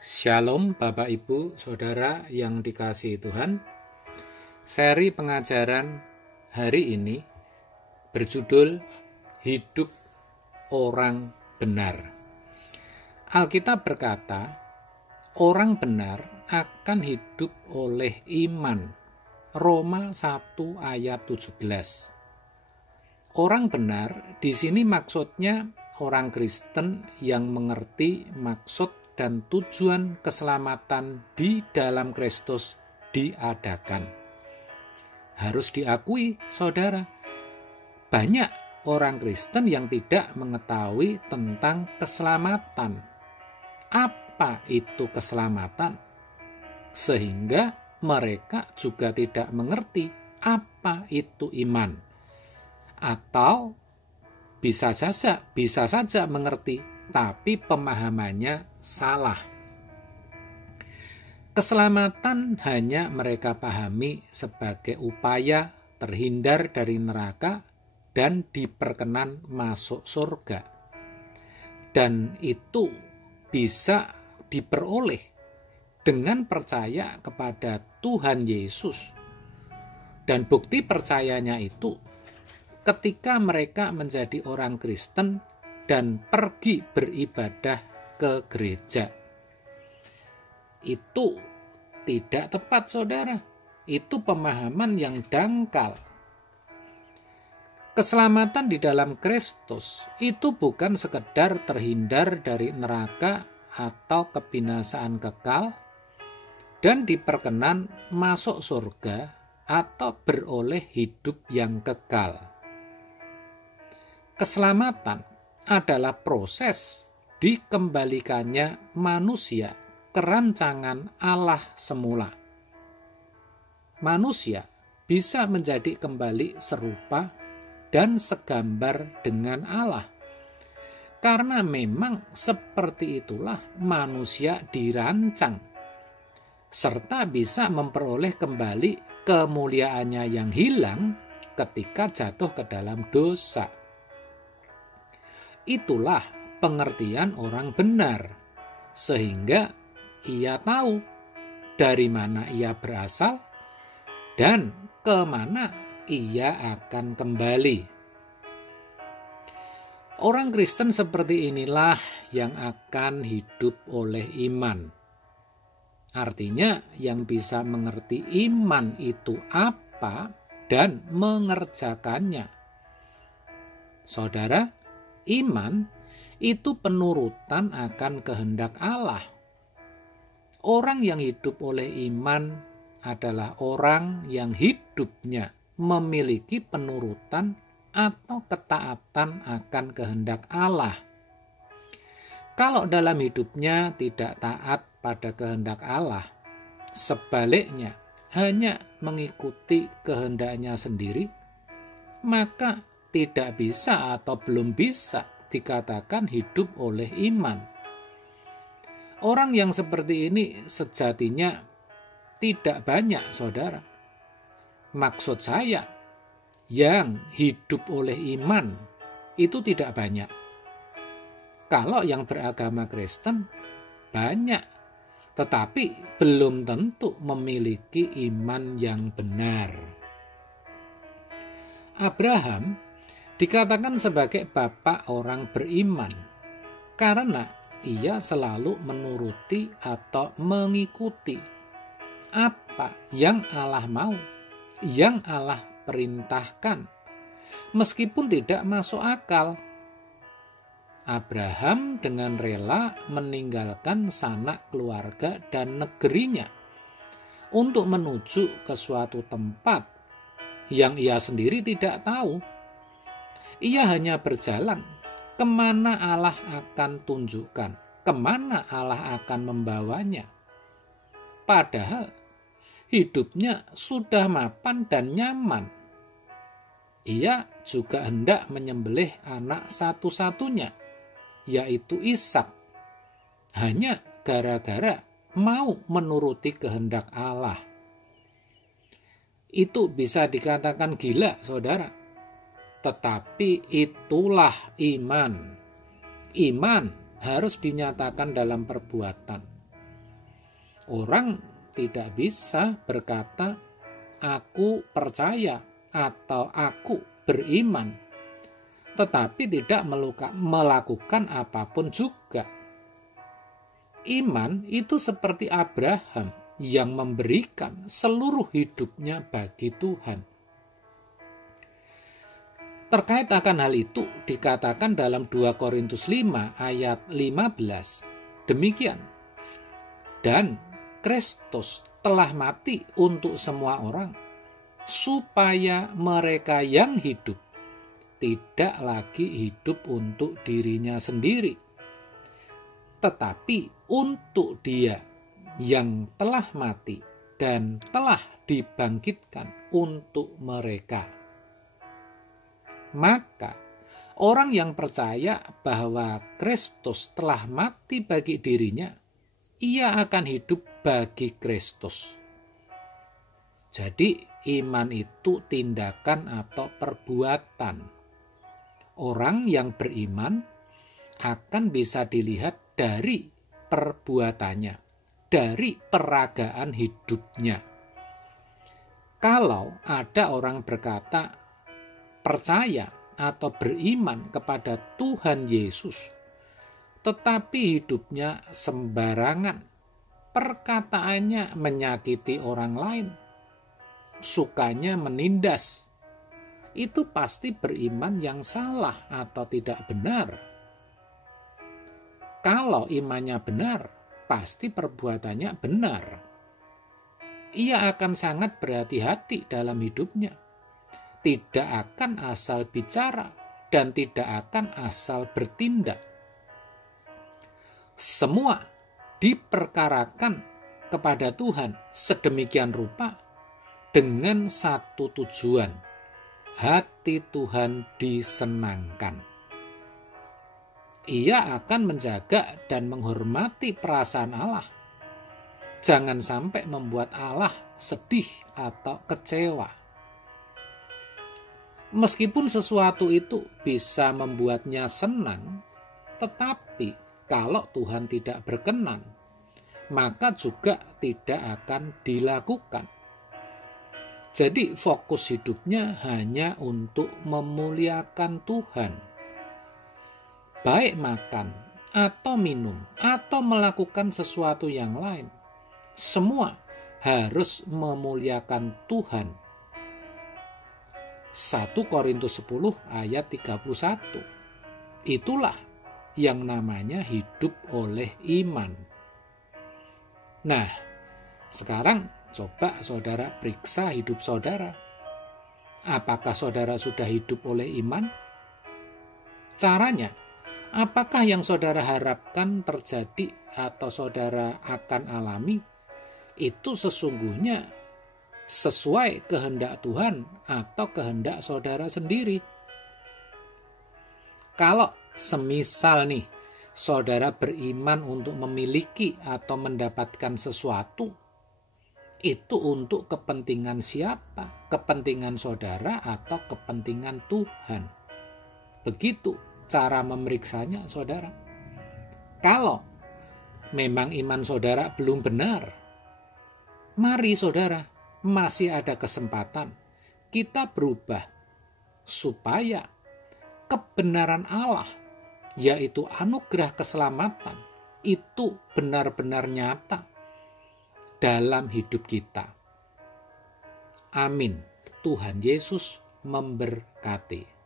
Shalom Bapak Ibu Saudara yang dikasihi Tuhan. Seri pengajaran hari ini berjudul Hidup Orang Benar. Alkitab berkata, orang benar akan hidup oleh iman. Roma 1 ayat 17. Orang benar di sini maksudnya orang Kristen yang mengerti maksud dan tujuan keselamatan di dalam Kristus diadakan. Harus diakui, saudara, banyak orang Kristen yang tidak mengetahui tentang keselamatan. Apa itu keselamatan? Sehingga mereka juga tidak mengerti apa itu iman. Atau bisa saja mengerti, tapi pemahamannya salah. Keselamatan hanya mereka pahami sebagai upaya terhindar dari neraka dan diperkenan masuk surga. Dan itu bisa diperoleh dengan percaya kepada Tuhan Yesus. Dan bukti percayanya itu ketika mereka menjadi orang Kristen dan pergi beribadah ke gereja. Itu tidak tepat, saudara. Itu pemahaman yang dangkal. Keselamatan di dalam Kristus itu bukan sekedar terhindar dari neraka atau kebinasaan kekal dan diperkenan masuk surga atau beroleh hidup yang kekal. Keselamatan adalah proses dikembalikannya manusia ke rancangan Allah semula. Manusia bisa menjadi kembali serupa dan segambar dengan Allah. Karena memang seperti itulah manusia dirancang, serta bisa memperoleh kembali kemuliaannya yang hilang ketika jatuh ke dalam dosa. Itulah pengertian orang benar, sehingga ia tahu dari mana ia berasal dan kemana ia akan kembali. Orang Kristen seperti inilah yang akan hidup oleh iman. Artinya yang bisa mengerti iman itu apa dan mengerjakannya. Saudara, iman itu penurutan akan kehendak Allah. Orang yang hidup oleh iman adalah orang yang hidupnya memiliki penurutan atau ketaatan akan kehendak Allah. Kalau dalam hidupnya tidak taat pada kehendak Allah, sebaliknya hanya mengikuti kehendaknya sendiri, maka tidak bisa atau belum bisa dikatakan hidup oleh iman. Orang yang seperti ini sejatinya tidak banyak, saudara. Maksud saya, yang hidup oleh iman itu tidak banyak. Kalau yang beragama Kristen banyak, tetapi belum tentu memiliki iman yang benar. Abraham dikatakan sebagai bapak orang beriman karena ia selalu menuruti atau mengikuti apa yang Allah mau, yang Allah perintahkan, meskipun tidak masuk akal. Abraham dengan rela meninggalkan sanak keluarga dan negerinya untuk menuju ke suatu tempat yang ia sendiri tidak tahu. Ia hanya berjalan kemana Allah akan tunjukkan, kemana Allah akan membawanya. Padahal hidupnya sudah mapan dan nyaman. Ia juga hendak menyembelih anak satu-satunya, yaitu Ishak, hanya gara-gara mau menuruti kehendak Allah. Itu bisa dikatakan gila, saudara. Tetapi itulah iman. Iman harus dinyatakan dalam perbuatan. Orang tidak bisa berkata, "Aku percaya" atau "Aku beriman," tetapi tidak melakukan apapun juga. Iman itu seperti Abraham yang memberikan seluruh hidupnya bagi Tuhan. Terkait akan hal itu dikatakan dalam 2 Korintus 5 ayat 15. Demikian. Dan Kristus telah mati untuk semua orang, supaya mereka yang hidup tidak lagi hidup untuk dirinya sendiri, tetapi untuk Dia yang telah mati dan telah dibangkitkan untuk mereka. Maka orang yang percaya bahwa Kristus telah mati bagi dirinya, ia akan hidup bagi Kristus. Jadi iman itu tindakan atau perbuatan. Orang yang beriman akan bisa dilihat dari perbuatannya, dari peragaan hidupnya. Kalau ada orang berkata percaya atau beriman kepada Tuhan Yesus, tetapi hidupnya sembarangan, perkataannya menyakiti orang lain, sukanya menindas, itu pasti beriman yang salah atau tidak benar. Kalau imannya benar, pasti perbuatannya benar. Ia akan sangat berhati-hati dalam hidupnya. Tidak akan asal bicara dan tidak akan asal bertindak. Semua diperkarakan kepada Tuhan sedemikian rupa dengan satu tujuan, hati Tuhan disenangkan. Ia akan menjaga dan menghormati perasaan Allah. Jangan sampai membuat Allah sedih atau kecewa. Meskipun sesuatu itu bisa membuatnya senang, tetapi kalau Tuhan tidak berkenan, maka juga tidak akan dilakukan. Jadi fokus hidupnya hanya untuk memuliakan Tuhan. Baik makan atau minum atau melakukan sesuatu yang lain, semua harus memuliakan Tuhan. 1 Korintus 10 ayat 31. Itulah yang namanya hidup oleh iman. Nah, sekarang coba saudara periksa hidup saudara. Apakah saudara sudah hidup oleh iman? Caranya, apakah yang saudara harapkan terjadi atau saudara akan alami? Itu sesungguhnya sesuai kehendak Tuhan atau kehendak saudara sendiri. Kalau semisal nih, saudara beriman untuk memiliki atau mendapatkan sesuatu, itu untuk kepentingan siapa? Kepentingan saudara atau kepentingan Tuhan? Begitu cara memeriksanya, saudara. Kalau memang iman saudara belum benar, mari saudara, masih ada kesempatan kita berubah supaya kebenaran Allah, yaitu anugerah keselamatan, itu benar-benar nyata dalam hidup kita. Amin. Tuhan Yesus memberkati.